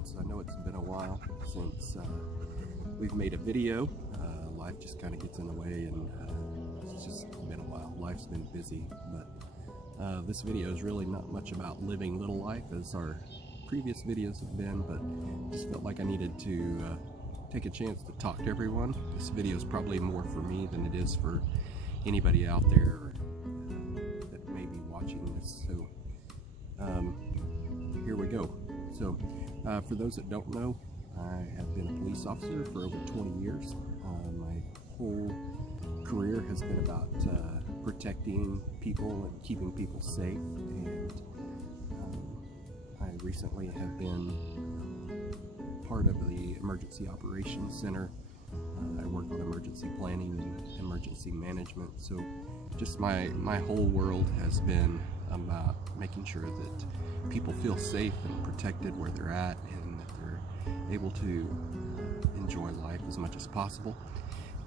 audience. I know it's been a while since we've made a video. Life just kind of gets in the way, and it's just been a while. Life's been busy, but this video is really not much about living little life as our previous videos have been, but just felt like I needed to take a chance to talk to everyone. This video is probably more for me than it is for anybody out there that may be watching this. So here we go. So for those that don't know, I have been a police officer for over 20 years. My whole career has been about protecting people and keeping people safe, and I recently have been part of the Emergency Operations Center. I work on emergency planning and emergency management, so just my whole world has been about making sure that people feel safe and protected where they're at, and that they're able to enjoy life as much as possible.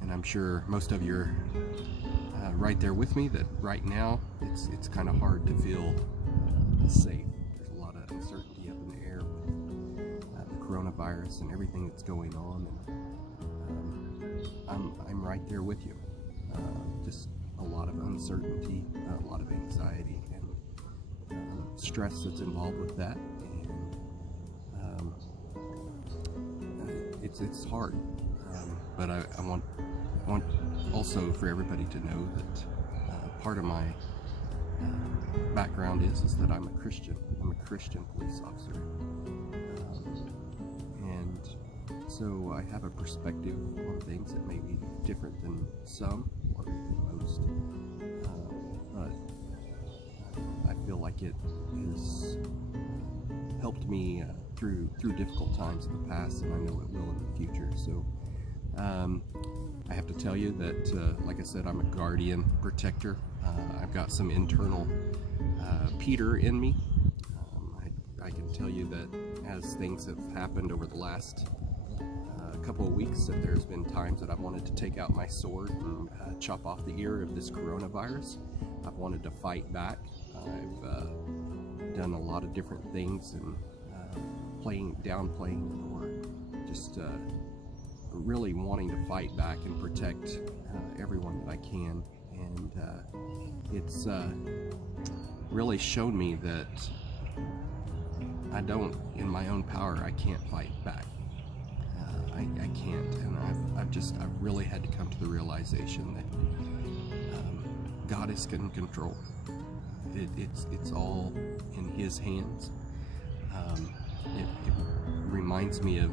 And I'm sure most of you are right there with me that right now it's kind of hard to feel safe. There's a lot of uncertainty up in the air with the coronavirus and everything that's going on, and I'm right there with you. Just a lot of uncertainty, a lot of anxiety, and stress that's involved with that, and it's hard. But I want also for everybody to know that part of my background is that I'm a Christian. I'm a Christian police officer, and so I have a perspective on things that may be different than some or even most. But I feel like it has helped me through difficult times in the past, and I know it will in the future. So I have to tell you that, like I said, I'm a guardian protector. I've got some internal Peter in me. I can tell you that as things have happened over the last couple of weeks, that there's been times that I've wanted to take out my sword and chop off the ear of this coronavirus. I've wanted to fight back. I've done a lot of different things, and downplaying or just really wanting to fight back and protect everyone that I can. And it's really shown me that I don't, in my own power, I can't fight back. I can't, and I've really had to come to the realization that God is in control. It's all in His hands. It reminds me of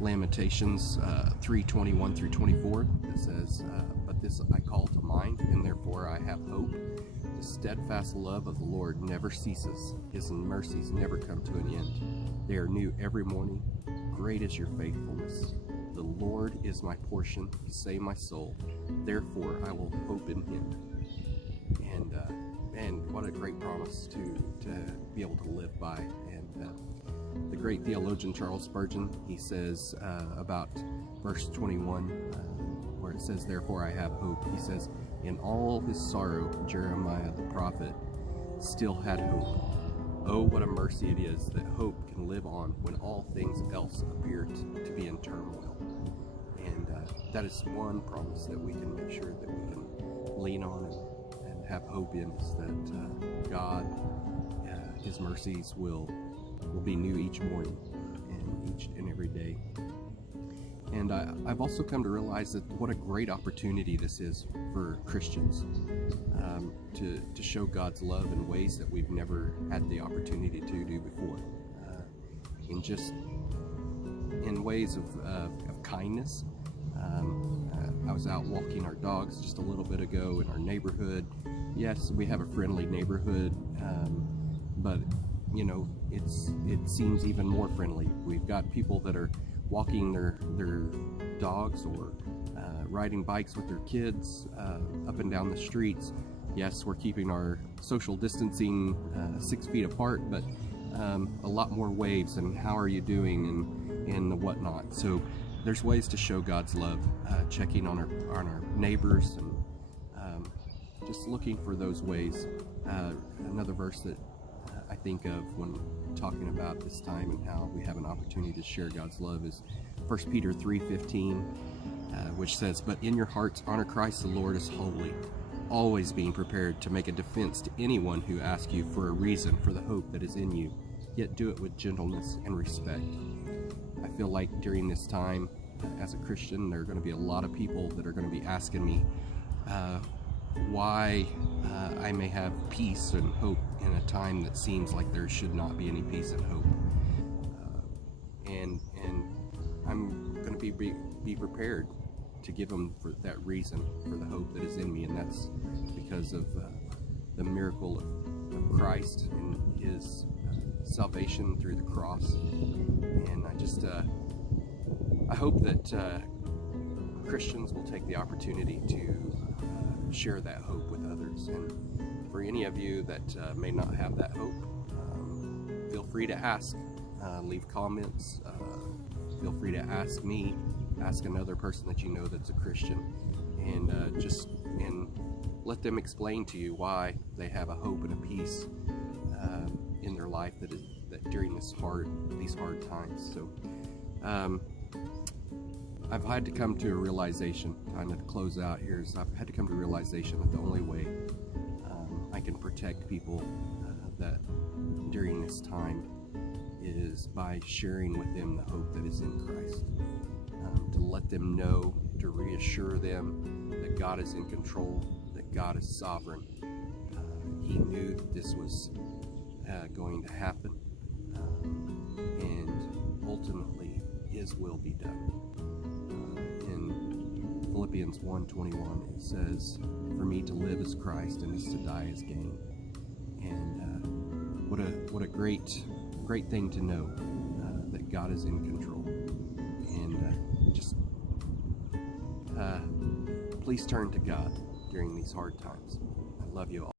Lamentations 3:21 through 24 that says, "But this I call to mind, and therefore I have hope. The steadfast love of the Lord never ceases. His mercies never come to an end. They are new every morning. Great is your faithfulness. The Lord is my portion. He saved my soul. Therefore I will hope in Him." And what a great promise to be able to live by. And the great theologian Charles Spurgeon, he says about verse 21, where it says, "Therefore I have hope." He says, "In all his sorrow, Jeremiah the prophet still had hope. Oh, what a mercy it is that hope can live on when all things else appear to be in turmoil." And that is one promise that we can make sure that we can lean on and have hope in, is that God, His mercies will be new each morning and each and every day. And I've also come to realize that what a great opportunity this is for Christians to show God's love in ways that we've never had the opportunity to do before, in ways of kindness. I was out walking our dogs just a little bit ago in our neighborhood. Yes, we have a friendly neighborhood, but you know, it seems even more friendly. We've got people that are walking their dogs or riding bikes with their kids up and down the streets. Yes, we're keeping our social distancing 6 feet apart, but a lot more waves and "how are you doing" and the whatnot. So there's ways to show God's love, checking on our neighbors, and just looking for those ways. Another verse that I think of when talking about this time and how we have an opportunity to share God's love is 1 Peter 3:15, which says, "But in your hearts honor Christ the Lord as holy, always being prepared to make a defense to anyone who asks you for a reason for the hope that is in you, yet do it with gentleness and respect." I feel like during this time, as a Christian, there are going to be a lot of people that are going to be asking me why I may have peace and hope in a time that seems like there should not be any peace and hope. And I'm going to be prepared to give them for that reason for the hope that is in me, and that's because of the miracle of Christ and His salvation through the cross. And I hope that Christians will take the opportunity to share that hope with others. And for any of you that may not have that hope, feel free to ask, leave comments, feel free to ask me, ask another person that you know that's a Christian, and let them explain to you why they have a hope and a peace in their life that during these hard times. So I've had to come to a realization, kind of to close out here, is I've had to come to a realization that the only way I can protect people that during this time is by sharing with them the hope that is in Christ. To let them know, to reassure them that God is in control, that God is sovereign. He knew that this was going to happen, and ultimately His will be done. In Philippians 1:21 it says, "For me to live is Christ, and to die is gain." And what a great thing to know, that God is in control. And please turn to God during these hard times. I love you all.